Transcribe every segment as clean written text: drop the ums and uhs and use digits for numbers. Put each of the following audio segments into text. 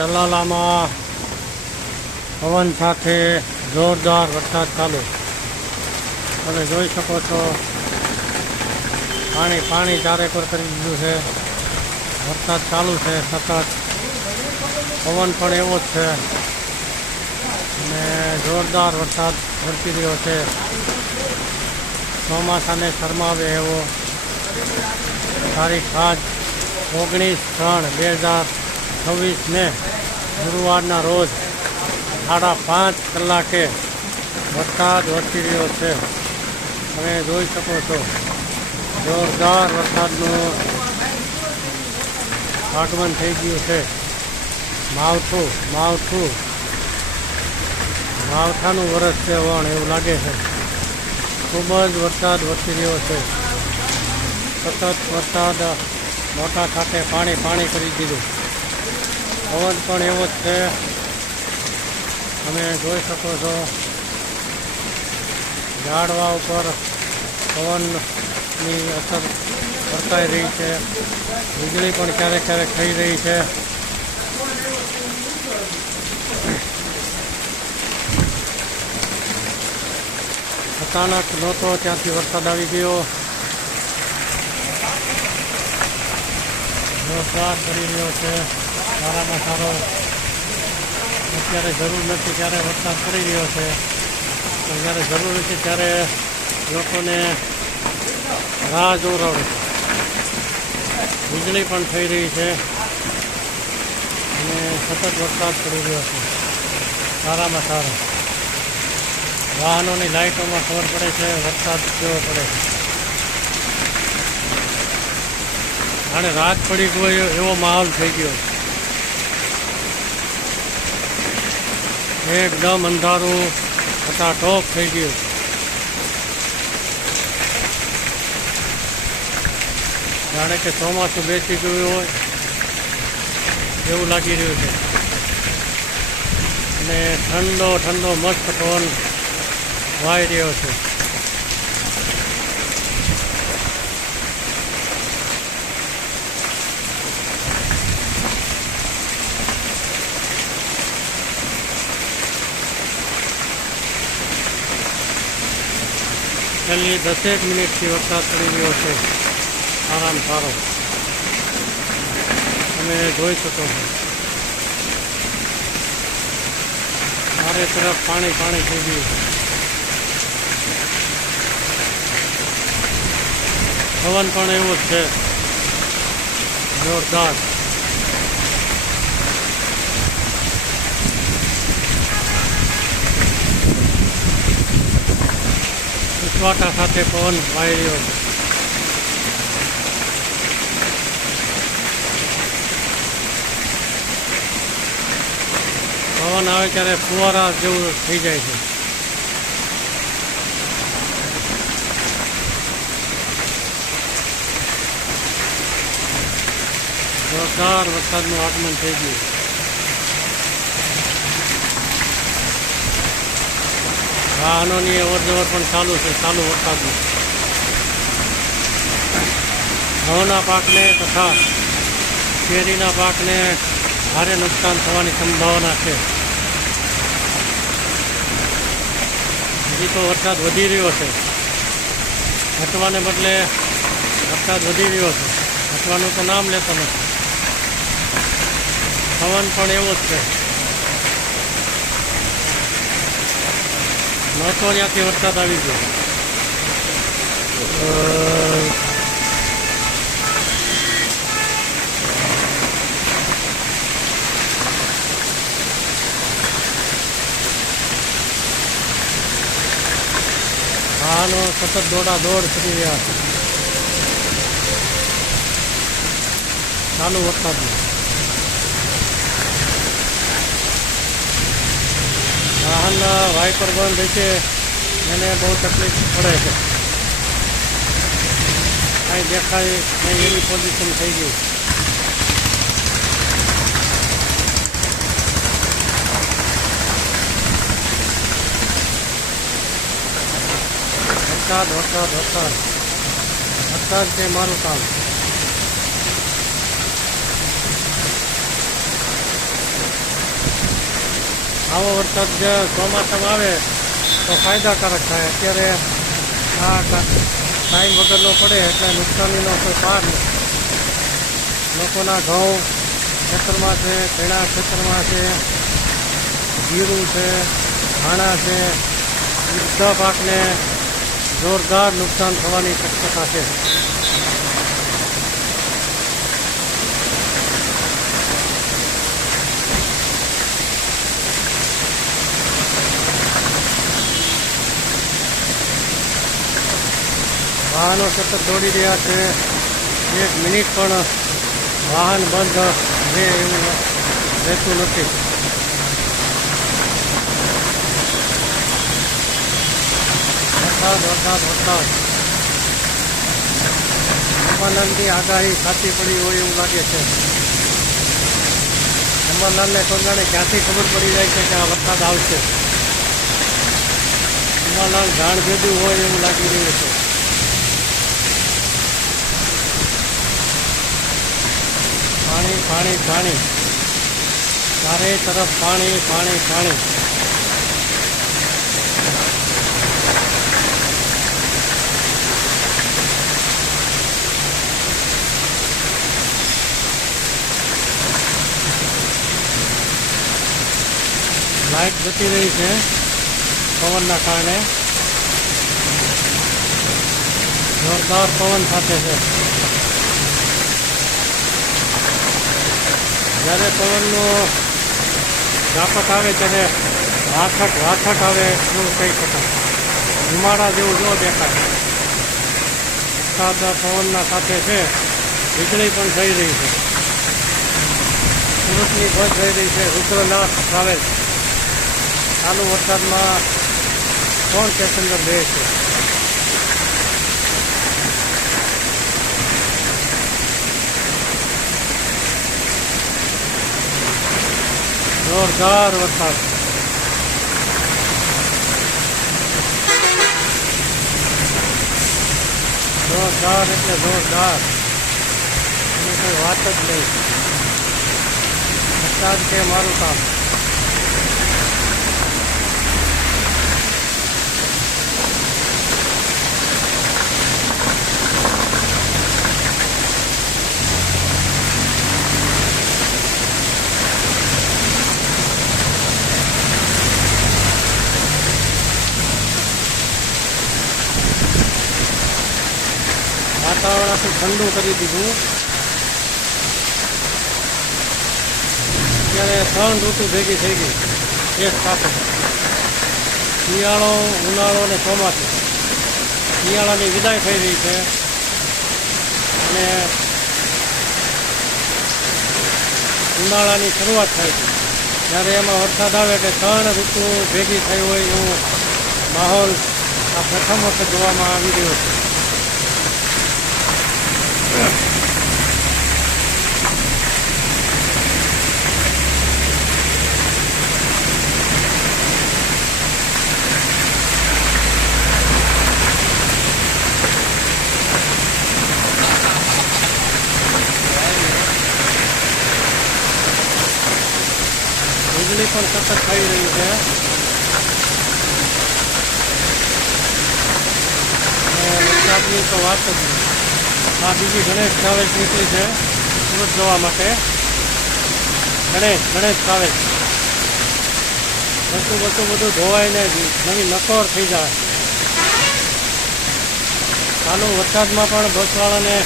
ચલાલામાં પવન સાથે જોરદાર વરસાદ ચાલુ. તમે જોઈ શકો છો પાણી ચારે પર કરી દીધું છે. વરસાદ ચાલુ છે સતત. પવન પણ એવો જ છે અને જોરદાર વરસાદ વરસી રહ્યો છે. ચોમાસાને શરમાવે એવો. તારીખ આજ 19/3/2026 ગુરુવારના રોજ 5:30 કલાકે વરસાદ વરસી રહ્યો છે. તમે જોઈ શકો છો જોરદાર વરસાદનું આગમન થઈ ગયું છે. માવઠાનું વરસ છે વણ એવું લાગે છે. ખૂબ જ વરસાદ વરસી રહ્યો છે. સતત વરસાદ મોટા સાથે પાણી કરી દીધું. પવન પણ એવો જ છે. તમે જોઈ શકો છો ઝાડવા ઉપર પવનની અસર વર્તાઈ રહી છે. વીજળી પણ ક્યારેક થઈ રહી છે. અચાનક નહોતો ત્યાંથી વરસાદ આવી ગયો. જોરદાર કરી રહ્યો છે. સારામાં સારો. અત્યારે જરૂર નથી ત્યારે વરસાદ પડી રહ્યો છે. જ્યારે જરૂર નથી ત્યારે લોકોને રાહ જોવરાવે છે. વીજળી પણ થઈ રહી છે અને સતત વરસાદ પડી રહ્યો છે. સારામાં સારો. વાહનોની લાઇટોમાં ખબર પડે છે વરસાદ કેવો પડે છે. અને રાત પડી ગયો એવો માહોલ થઈ ગયો. એકદમ અંધારું ટોપ થઈ ગયું. જાણે કે ચોમાસું બેસી ગયું હોય એવું લાગી રહ્યું છે. અને ઠંડો મસ્ત પવન વાઈ રહ્યો છે. છેલ્લી 10 મિનિટથી વરસાદ પડી રહ્યો છે. સારામાં સારો. તમે જોઈ શકો છો ચારે તરફ પાણી થઈ ગયું. પવન પણ એવો જ છે જોરદાર. ઉછવાટા સાથે પવન વાઈ રહ્યો છે. પવન આવે ત્યારે ફુવારા જેવું થઈ જાય છે. જોરદાર વરસાદનું આગમન થઈ ગયું. વાહનોની અવરજવર પણ ચાલુ છે. ચાલુ વરસાદનું ઘઉંના પાકને તથા કેરીના પાકને ભારે નુકસાન થવાની સંભાવના છે. હજી તો વરસાદ વધી રહ્યો છે. ઘટવાને બદલે વરસાદ વધી રહ્યો છે. ઘટવાનું તો નામ લેતો નથી. પવન પણ એવો જ છે. નહોતો ત્યાંથી વરસાદ આવી ગયો. વાહનો સતત દોડ કરી રહ્યા છે ચાલુ વરસાદમાં. વાહન વાઇપર બંધ છે એને બહુ તકલીફ પડે છે. કાંઈ દેખાય નહીં એવી પોઝિશન થઈ ગઈ. વરસાદ છે મારું કામ. આવો વરસાદ જે ચોમાસામાં આવે તો ફાયદાકારક થાય. અત્યારે આ ટાઈમ વગરનો પડે એટલે નુકસાનીનો કોઈ પાર નથી. લોકોના ઘઉં ખેતરમાં છે, ચણા ખેતરમાં છે, જીરું છે, ધાણા છે, બધા પાકને જોરદાર નુકસાન થવાની શક્યતા છે. વાહનો સતત દોડી રહ્યા છે. 1 મિનિટ પણ વાહન બંધ રહે એવું રહેતું નથી. વરસાદ અંબાલાલની આગાહી સાચી પડી હોય એવું લાગે છે. અંબાલાલને કોઈ જાણે ક્યાંથી ખબર પડી જાય છે કે આ વરસાદ આવશે. અંબાલાલ જાણ ભેદ્યું હોય એવું લાગી રહ્યું છે. પાણી પાણી પાણી, ચારે તરફ પાણી પાણી પાણી. લાઇટ જતી રહી છે પવનના કારણે. જોરદાર પવન સાથે છે. જ્યારે પવનનો ઝાપટ આવે ત્યારે વાછટ આવે એવું કહી શકાય. ધુમાડા જેવું જો દેખાય. વરસાદ પવનના સાથે છે. વીજળી પણ થઈ રહી છે. સુરતની બસ થઈ રહી છે. રુદ્રનાથ ટ્રાવેલ્સ. ચાલુ વરસાદમાં 3 પેસેન્જર બે છે. જોરદાર વરસાદ. જોરદાર એટલે જોરદાર, એની કોઈ વાત જ નહીં. વરસાદ કે મારું કામ. વાતાવરણ આખું ઠંડુ કરી દીધું. અત્યારે 3 ઋતુ ભેગી થઈ ગઈ એક સાથે. શિયાળો, ઉનાળો અને ચોમાસું. શિયાળાની વિદાય થઈ રહી છે અને ઉનાળાની શરૂઆત થાય છે. જ્યારે એમાં વરસાદ આવે એટલે 3 ઋતુ ભેગી થઈ હોય એવો માહોલ આ પ્રથમ વખત જોવામાં આવી રહ્યો છે. વીજળી પણ સતત થઈ રહી છે. વરસાદની તો વાત જ નહીં. આ બીજી ગણેશ ટ્રાવેલ્સ નીકળી છે સુરત જવા માટે. ગણેશ ટ્રાવેલ્સ. બધું ધોવાઈને નવી નકોર થઈ જાય. ચાલુ વરસાદમાં પણ બસવાળાને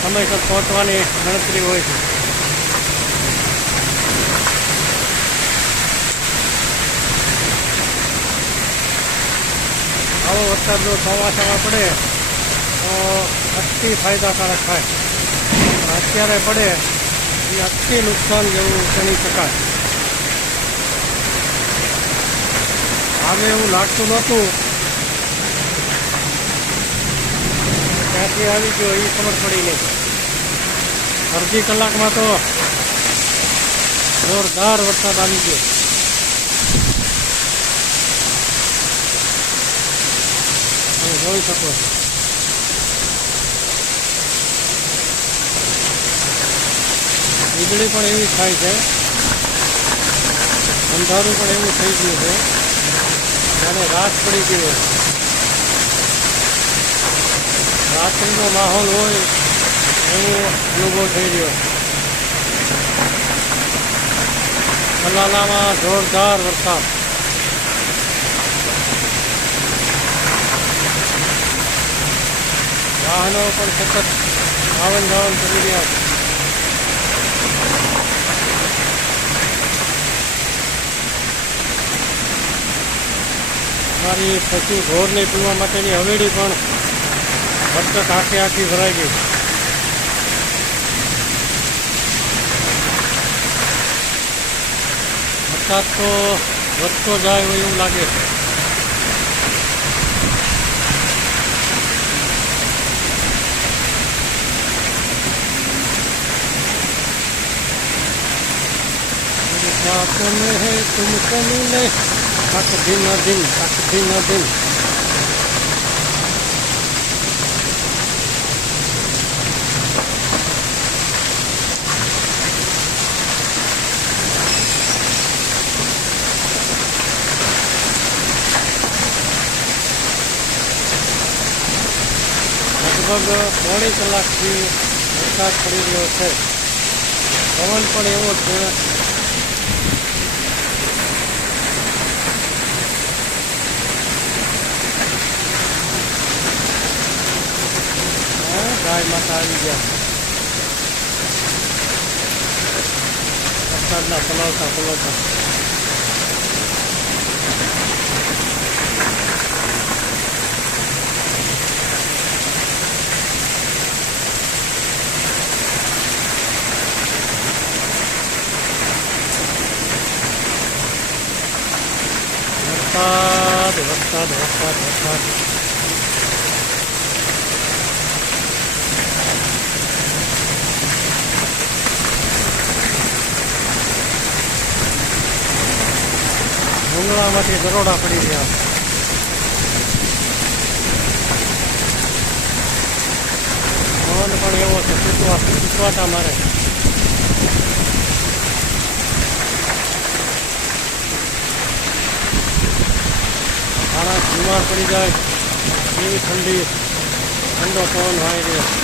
સમયસર પહોંચવાની ગણતરી હોય છે. આવો વરસાદ જો ચોમાસામાં પડે તો અતિ ફાયદાકારક થાય. અત્યારે પડે એ અતિ નુકસાન જેવું ગણી શકાય. હવે એવું લાગતું નહોતું, ક્યાંથી આવી ગયો એ ખબર પડી નહીં. અડધી કલાકમાં તો જોરદાર વરસાદ આવી ગયો. તમે જોઈ શકો છો. વીજળી પણ એવી થાય છે. અંધારું પણ એવું થઈ ગયું છે જાણે રાત પડી ગઈ હોય, રાત્રિનો માહોલ હોય એવો અનુભવ થઈ રહ્યો. કલાલામાં જોરદાર વરસાદ. વાહનો પણ સતત આવન જાવન કરી રહ્યા છે. અમારી પશુ ઢોરને પીવા માટેની હવેલી પણ વરસાદ આખી ભરાઈ ગઈ. વરસાદ તો વધતો જાય હોય એવું લાગે છે. साथ में है तुमको मिले तक दिन दिन तक दिन दिन. લગભગ પોણી કલાકથી વરસાદ પડી રહ્યો છે. પવન પણ એવો છે. ગાય માતા આવી ગયા વરસાદના પલાવતા પલાવતા. વરસાદ વરસાદ વરસાદ વરસાદ. ડુંગળામાંથી દરોડા પડી રહ્યા. પવન પણ એવો છે, સૂચવાટા મારે. માણસ બીમાર પડી જાય એવી ઠંડો પવન વાઈ રહ્યો.